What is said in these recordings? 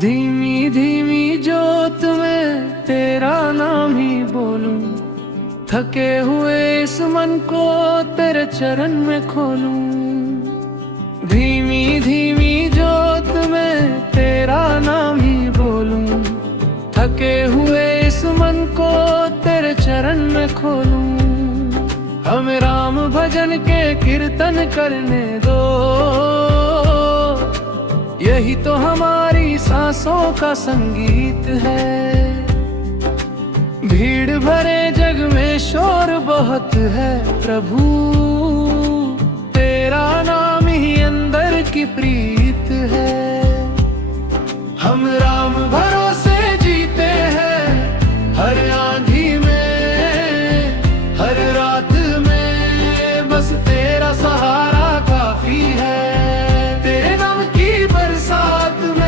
धीमी धीमी जोत में तेरा नाम ही बोलूं, थके हुए इस मन को तेरे चरण में खोलूं। धीमी धीमी जोत में तेरा नाम ही बोलूं, थके हुए इस मन को तेरे चरण में खोलूं। हमें राम भजन के कीर्तन करने दो, यही तो हमारी सांसों का संगीत है। भीड़ भरे जग में शोर बहुत है प्रभु, तेरा नाम ही अंदर की प्रीत है। हम राम भरोसे जीते हैं, हर आंधी में हर रात में, बस तेरा सहारा काफी है। तेरे नाम की बरसात में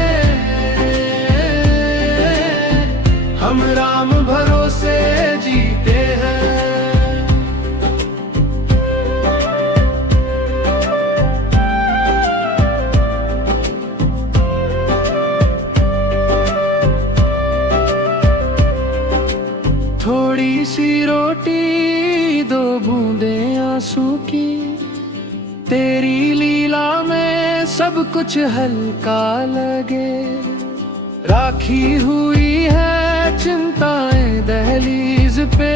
हम राम भरोसे जीते हैं। थोड़ी सी रोटी दो बूंदे आंसू की, तेरी लीला में सब कुछ हल्का लगे। राखी हुई है चिंताएं दहलीज पे,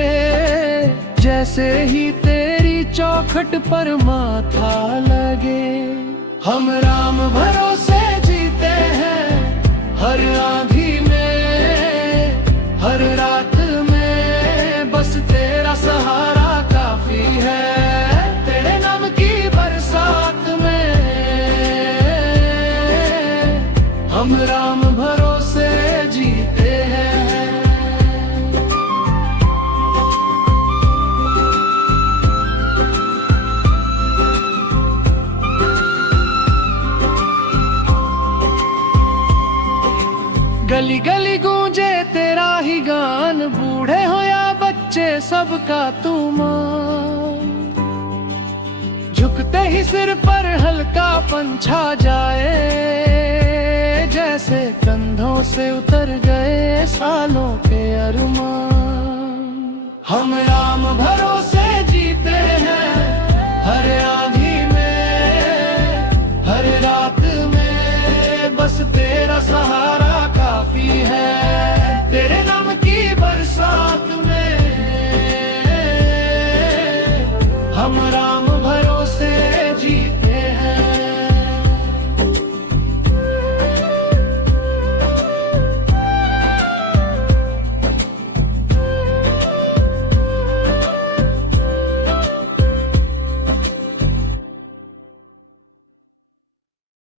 जैसे ही तेरी चौखट पर माथा लगे। हम राम भरोसे जीते हैं, हर आंधी में हर रात में, बस तेरा सहारा काफी है। तेरे नाम की बरसात में हम राम भरोसे जीते हैं। गली गली गूंजे तेरा ही गान, बूढ़े हो या बच्चे सबका तू मान। झुकते ही सिर पर हल्का पंछा जाए, जैसे कंधों से उतर गए सालों के अरमान। हम राम भरोसे